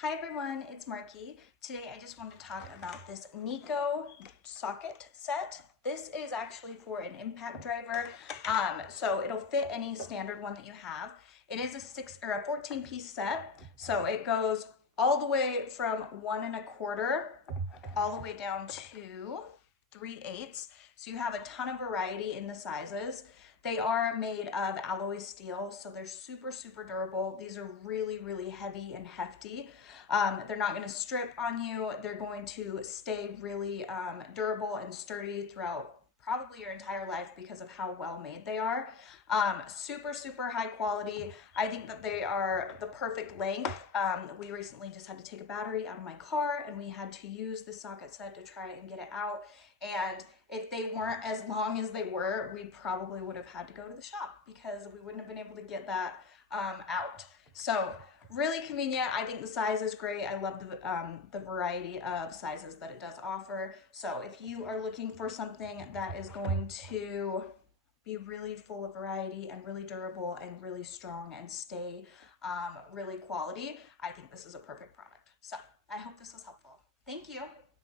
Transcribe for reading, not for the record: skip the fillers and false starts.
Hi everyone, it's Marky. Today I just want to talk about this NEIKO socket set. This is actually for an impact driver, so it'll fit any standard one that you have. It is a 14 piece set, so it goes all the way from 1 1/4 all the way down to 3/8. So you have a ton of variety in the sizes. They are made of alloy steel, so they're super, super durable. These are really, really heavy and hefty. They're not going to strip on you. They're going to stay really durable and sturdy throughout probably your entire life because of how well made they are. Super, super high quality. I think that they are the perfect length. We recently just had to take a battery out of my car and we had to use the socket set to try and get it out. And if they weren't as long as they were, we probably would have had to go to the shop because we wouldn't have been able to get that out. So really convenient. I think the size is great. I love the variety of sizes that it does offer. So if you are looking for something that is going to be really full of variety and really durable and really strong and stay really quality, I think this is a perfect product. So I hope this was helpful. Thank you.